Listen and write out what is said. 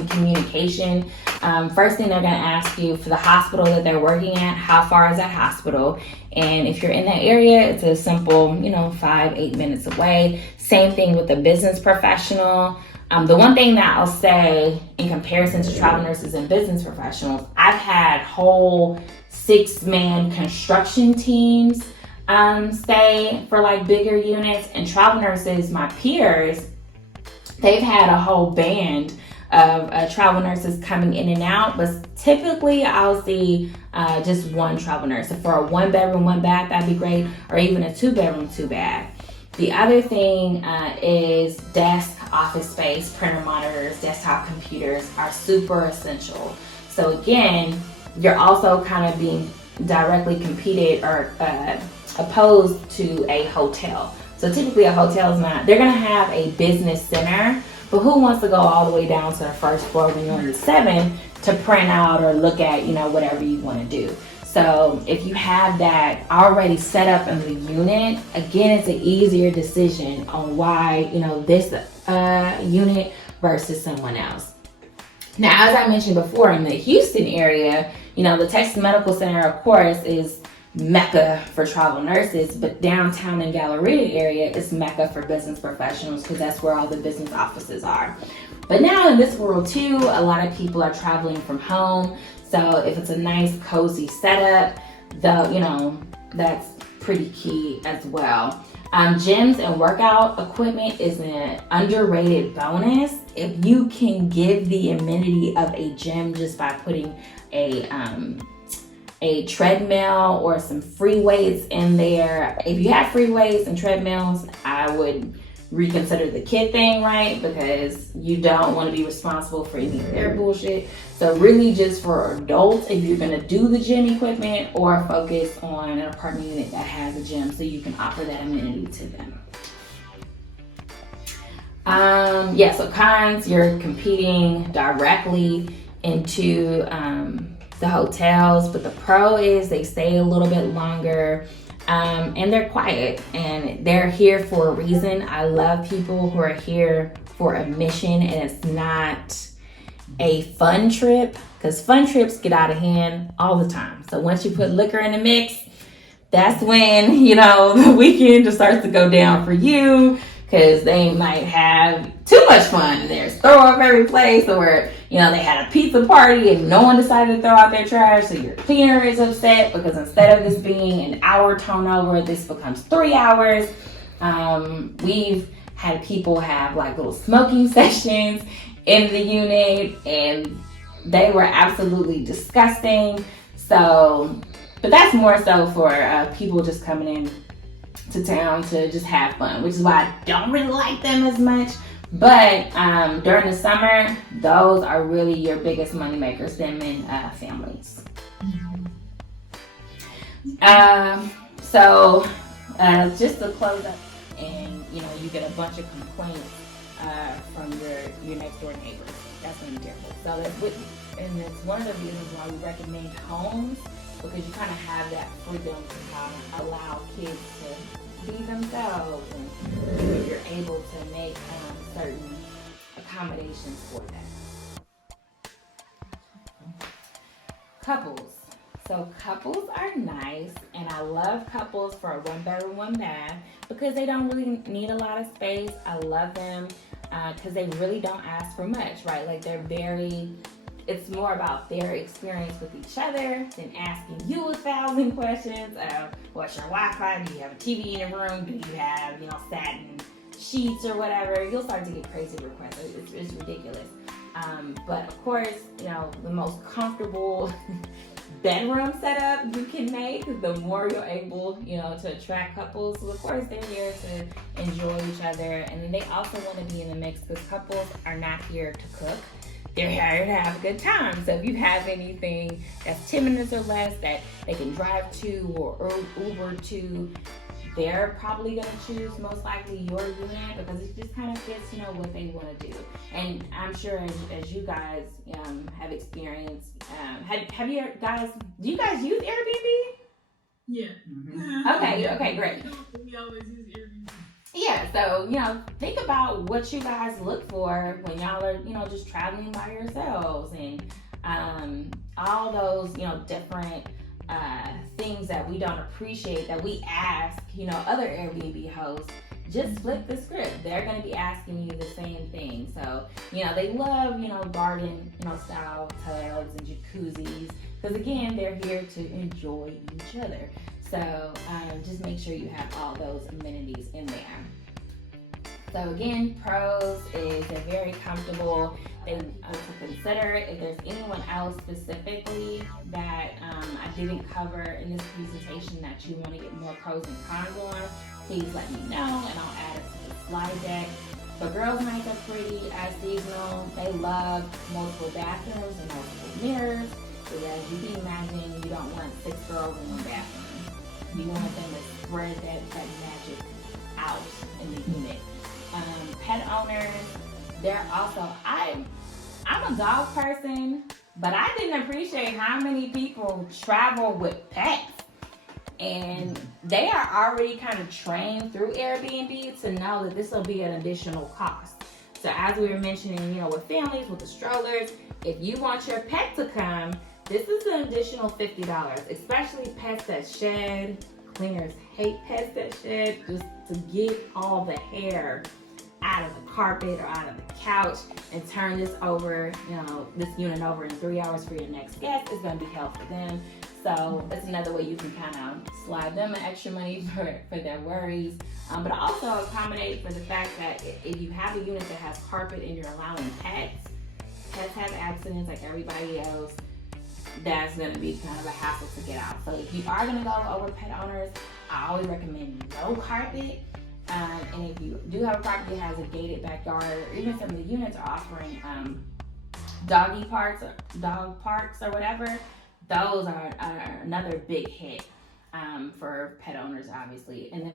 in communication. First thing they're going to ask you for the hospital that they're working at, how far is that hospital? And if you're in that area, it's a simple, 5-8 minutes away. Same thing with the business professional. The one thing that I'll say in comparison to travel nurses and business professionals, I've had whole 6-man construction teams stay for like bigger units, and travel nurses, my peers, they've had a whole band of travel nurses coming in and out, but typically I'll see just one travel nurse. So for a 1-bedroom, 1-bath, that'd be great, or even a 2-bedroom, 2-bath. The other thing is desk, office space, printer monitors, desktop computers are super essential. So again, you're also kind of being directly competed or opposed to a hotel. So typically a hotel is not, they're gonna have a business center, but who wants to go all the way down to the first floor when you're on the 7 to print out or look at, whatever you wanna do. So if you have that already set up in the unit, again, it's an easier decision on why, this unit versus someone else. Now, as I mentioned before, in the Houston area, the Texas Medical Center, of course, is Mecca for travel nurses, but downtown and Galleria area is Mecca for business professionals because that's where all the business offices are. But now in this world too, a lot of people are traveling from home. So if it's a nice cozy setup, that's pretty key as well. Gyms and workout equipment is an underrated bonus. If you can give the amenity of a gym just by putting a treadmill or some free weights in there. If you have free weights and treadmills, I would reconsider the kid thing, right? Because you don't want to be responsible for any of their bullshit. So really just for adults, if you're going to do the gym equipment, or focus on an apartment unit that has a gym so you can offer that amenity to them. So cons, you're competing directly into the hotels, but the pro is they stay a little bit longer. And they're quiet and they're here for a reason. I love people who are here for a mission and it's not a fun trip, because fun trips get out of hand all the time. So once you put liquor in the mix, that's when, the weekend just starts to go down for you, because they might have too much fun. There's throw up every place, or they had a pizza party and no one decided to throw out their trash, so your cleaner is upset because instead of this being an hour turnover, this becomes 3 hours. We've had people have like little smoking sessions in the unit, and they were absolutely disgusting. So, but that's more so for people just coming in to town to just have fun, which is why I don't really like them as much. But during the summer, those are really your biggest money makers, them and families. So just to close up, and you get a bunch of complaints from your next door neighbors. That's when you're different. So it's one of the reasons why we recommend homes, because you kind of have that freedom to allow kids to be themselves, and you're able to make certain accommodations for them. Couples. So couples are nice, and I love couples for a 1-bedroom, 1-bath because they don't really need a lot of space. I love them because they really don't ask for much, right? Like it's more about their experience with each other than asking you 1,000 questions. What's your Wi-Fi? Do you have a TV in your room? Do you have, satin sheets or whatever? You'll start to get crazy requests. It's ridiculous. But of course, the most comfortable bedroom setup you can make, the more you're able, to attract couples. So of course, they're here to enjoy each other. And then they also want to be in the mix because couples are not here to cook. They're here to have a good time. So if you have anything that's 10 minutes or less that they can drive to or Uber to, they're probably going to choose most likely your unit because it just kind of fits, what they want to do. And I'm sure as you guys have experienced, have you guys, do you guys use Airbnb? Yeah. Okay, great. We always use Airbnb. yeah, so, think about what you guys look for when y'all are, just traveling by yourselves, and all those, different things that we don't appreciate that we ask, other Airbnb hosts. Just flip the script. They're going to be asking you the same thing. So, they love, garden, style tubs and jacuzzis, because again, they're here to enjoy each other. So just make sure you have all those amenities in there. So again, pros is they're very comfortable. They to consider. If there's anyone else specifically that I didn't cover in this presentation that you want to get more pros and cons on, please let me know and I'll add it to the slide deck. But girls' nights are pretty seasonal. They love multiple bathrooms and multiple mirrors. So as you can imagine, you don't want 6 girls in one bathroom. You want them to spread that magic out in the unit. Pet owners, they're also, I'm a dog person, but I didn't appreciate how many people travel with pets. And they are already kind of trained through Airbnb to know that this will be an additional cost. So as we were mentioning, with families, with the strollers, if you want your pet to come, this is an additional $50, especially pets that shed. Cleaners hate pets that shed, just to get all the hair out of the carpet or out of the couch and turn this over, this unit over in 3 hours for your next guest is going to be helpful for them. So that's another way you can kind of slide them extra money for their worries. But also accommodate for the fact that if you have a unit that has carpet and you're allowing pets have accidents like everybody else. That's going to be kind of a hassle to get out. So if you are going to go over pet owners, I always recommend no carpet. And if you do have a property that has a gated backyard, or even some of the units are offering dog parks or whatever, those are another big hit for pet owners, obviously. And then